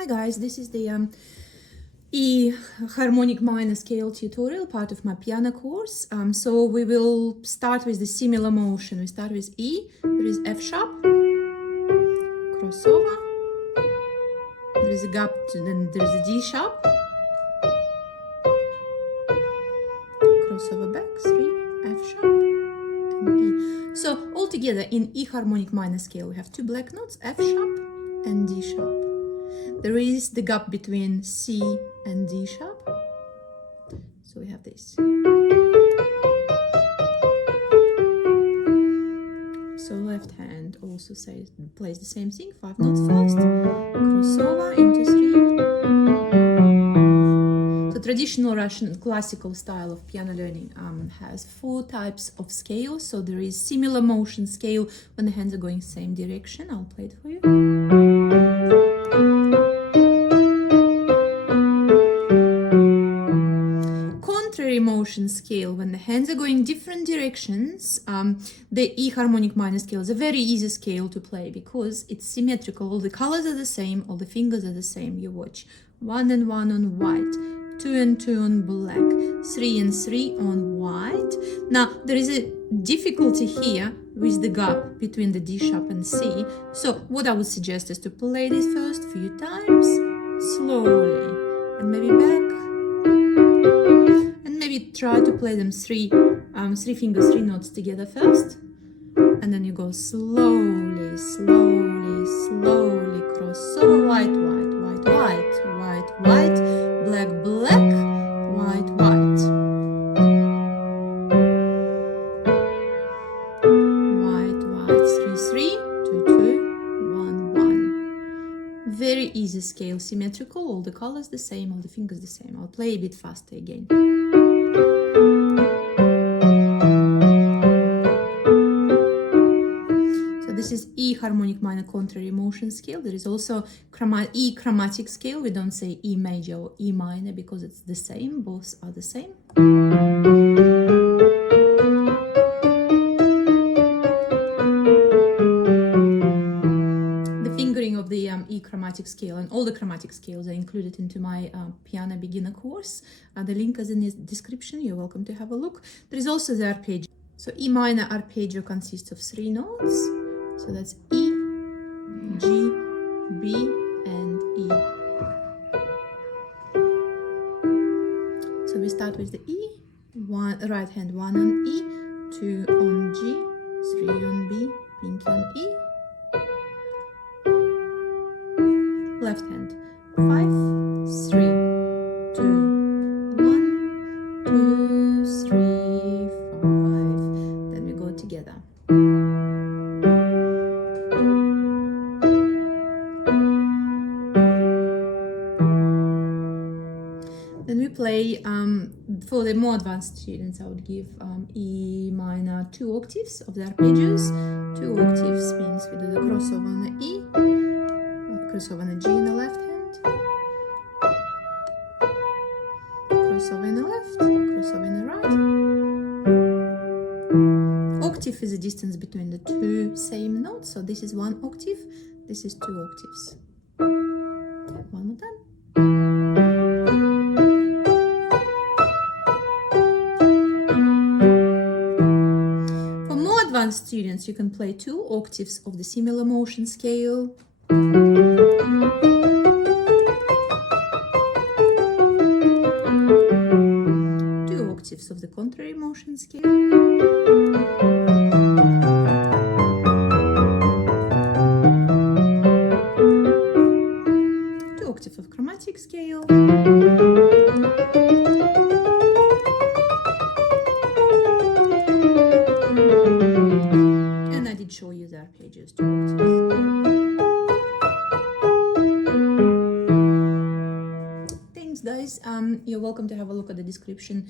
Hi guys, this is the E harmonic minor scale tutorial, part of my piano course. So we will start with the similar motion. We start with E, there is F sharp, crossover, there is a gap, then there is a D sharp, crossover back, 3, F sharp, and E. So altogether in E harmonic minor scale we have two black notes, F sharp and D sharp. There is the gap between C and D sharp, so we have this. So left hand also plays the same thing, 5 notes first, crossover into 3. So traditional Russian classical style of piano learning has 4 types of scales. So there is similar motion scale when the hands are going same direction. I'll play it for you. Motion scale when the hands are going different directions. The E harmonic minor scale is a very easy scale to play because it's symmetrical. All the colors are the same, all the fingers are the same. You watch 1 and 1 on white, 2 and 2 on black, 3 and 3 on white. Now there is a difficulty here with the gap between the D sharp and C. So what I would suggest is to play this first few times slowly and maybe back. Maybe try to play them three fingers, 3 notes together first, and then you go slowly, slowly, slowly, crossover, white, white, white, white, white, white, black, black, white, white, white, white, 3, 3, 2, 2, 1, 1. Very easy scale, symmetrical, all the colors the same, all the fingers the same. I'll play a bit faster again. So this is E harmonic minor contrary motion scale. There is also E chromatic scale. We don't say E major or E minor because it's the same. Both are the same. The fingering of the E chromatic scale and all the chromatic scales are included into my piano beginner course. The link is in the description. You're welcome to have a look. There is also the arpeggio. So E minor arpeggio consists of 3 notes. So that's E, G, B, and E. So we start with the E, right hand 1 on E, 2 on G, 3 on B, pinky on E. Left hand 5, 3, 2, 1, 2, 3, 5. Then we go together. Then we play, for the more advanced students, I would give E minor 2 octaves of the arpeggios. 2 octaves means we do the crossover on the E, crossover on the G in the left hand, crossover in the left, crossover in the right. Octave is the distance between the 2 same notes, so this is 1 octave, this is 2 octaves. One more time. For more advanced students, you can play 2 octaves of the similar motion scale. 2 octaves of the contrary motion scale. 2 octaves of chromatic scale. And I did show you the arpeggios, 2 octaves. Guys, you're welcome to have a look at the description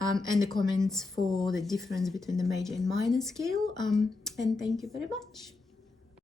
and the comments for the difference between the major and minor scale, and thank you very much.